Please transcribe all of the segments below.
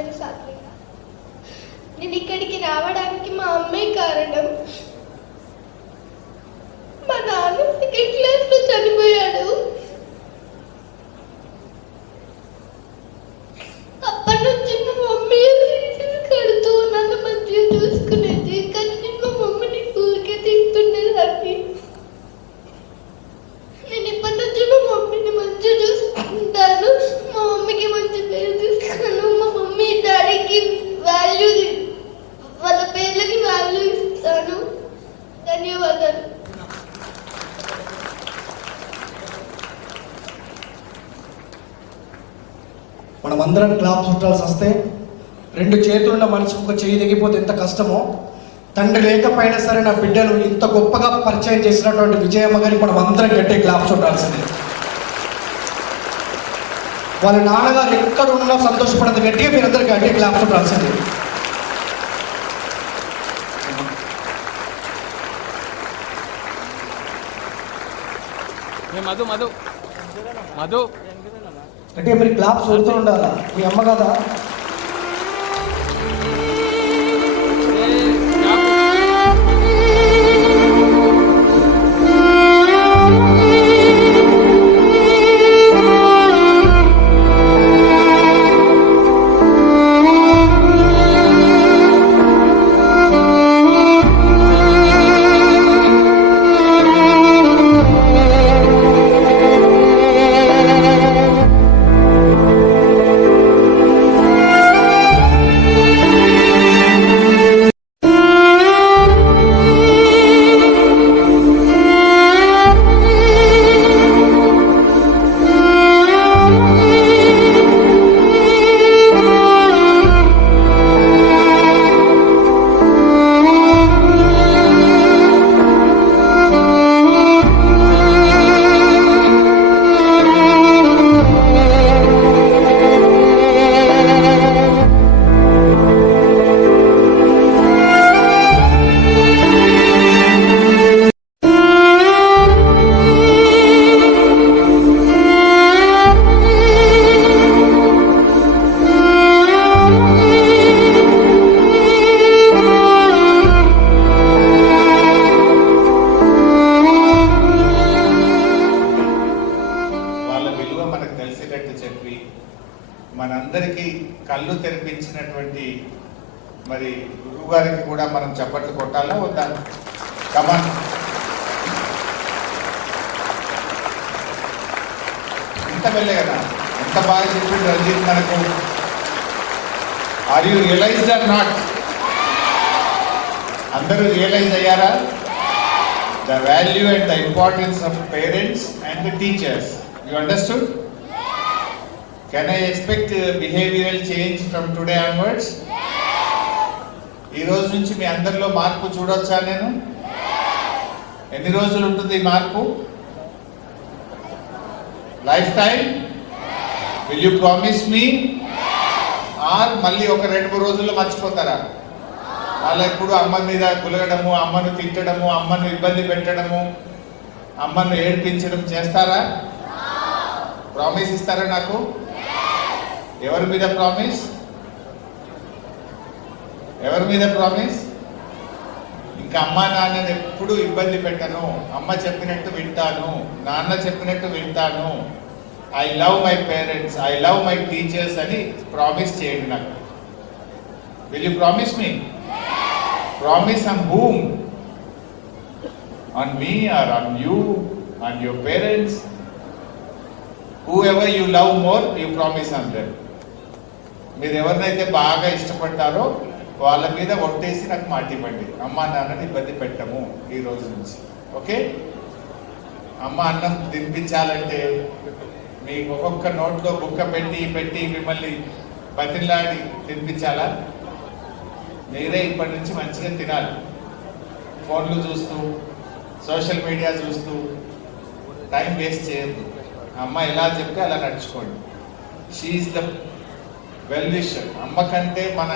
తెలుసు అట్లా నేను ఇక్కడికి రావడానికి మా అమ్మే కారణం. మనం అందరం క్లాప్ చుట్టాల్సి వస్తే రెండు చేతులున్న మనిషి ఒక చేయి తెగిపోతే ఎంత కష్టమో? తండ్రి లేకపోయినా సరే నా బిడ్డను ఇంత గొప్పగా పరిచయం చేసినటువంటి విజయమ్మ గారికి మనం అందరం గట్టే క్లాప్ చుట్టాల్సిందే. వాళ్ళ నాన్నగారు ఎక్కడ ఉన్నా సంతోషపడదు గట్టిగా మీరందరూ గట్టి క్లాప్ చుట్టాల్సిందే. మధు మధు. మధు. అంటే మరి క్లాప్స్ కొడుతూ ఉండాలా? మీ అమ్మ కదా? కళ్ళు తెరిపించినటువంటి మరి గురువు గారికి కూడా మనం చప్పట్లు కొట్టాలా వద్దా? కమాన్ ఇంత వెళ్ళే కదా? ఎంత బాగా చెప్పింది రంజిత్ మనకు? Are you realize or not అందరూ రియలైజ్ అయ్యారా? The value and the importance of parents and the teachers you understood Can I expect uh, behavioral change from today onwards? ఈ రోజు నుంచి మీ అందరిలో మార్పు చూడొచ్చా నేను? ఎన్ని రోజులు ఉంటుంది ఈ మార్పు? Life time will you promise me or మళ్ళీ ఒక రెండు మూడు రోజుల్లో మర్చిపోతారా? వాళ్ళ ఎప్పుడు అమ్మ మీద గులగడము అమ్మను తిట్టడము అమ్మను ఇబ్బంది పెట్టడము అమ్మను ఏడ్పించడం చేస్తారా? ప్రామిస్ ఇస్తారా నాకు? ఎవరి మీద ప్రామిస్? ఎవరి మీద ప్రామిస్? ఇంకా అమ్మ నాన్నని ఎప్పుడు ఇబ్బంది పెట్టను. అమ్మ చెప్పినట్టు వింటాను. నాన్న చెప్పినట్టు వింటాను. I love my parents I love my teachers అని ప్రామిస్ చేయండి నాకు. Will you promise me promise on whom on me or on you on your parents whoever you love more you promise on them. మీరు ఎవరినైతే బాగా ఇష్టపడ్డారో వాళ్ళ మీద ఒట్టేసి నాకు మాట ఇవ్వండి. అమ్మ నాన్నని ఇబ్బంది పెట్టము ఈ రోజు నుంచి. ఓకే? అమ్మ అన్నం తినిపించాలంటే మీకు ఒక్కొక్క నోట్లో బుక్క పెట్టి పెట్టి మిమ్మల్ని బతిలాడి తినిపించాలా? మీరే ఇప్పటి నుంచి మంచిగా తినాలి. ఫోన్లు చూస్తూ సోషల్ మీడియా చూస్తూ టైం వేస్ట్ చేయద్దు. అమ్మ ఎలా చెప్తే అలా నడుచుకోండి. షీఈ్ ద వెల్ విషర్ అమ్మ కంటే మన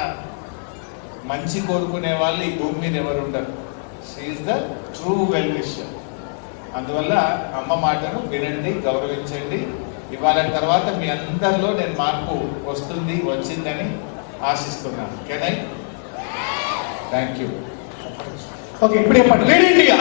మంచి కోరుకునే వాళ్ళు ఈ భూమి మీద ఎవరు ఉండరు. She the true well wisher అందువల్ల అమ్మ మాటను వినండి గౌరవించండి. ఇవాళ తర్వాత మీ అందరిలో నేను మార్పు వస్తుంది వచ్చిందని ఆశిస్తున్నాను. Can I thank you okay ఇప్పుడు లేడీ ఇండియా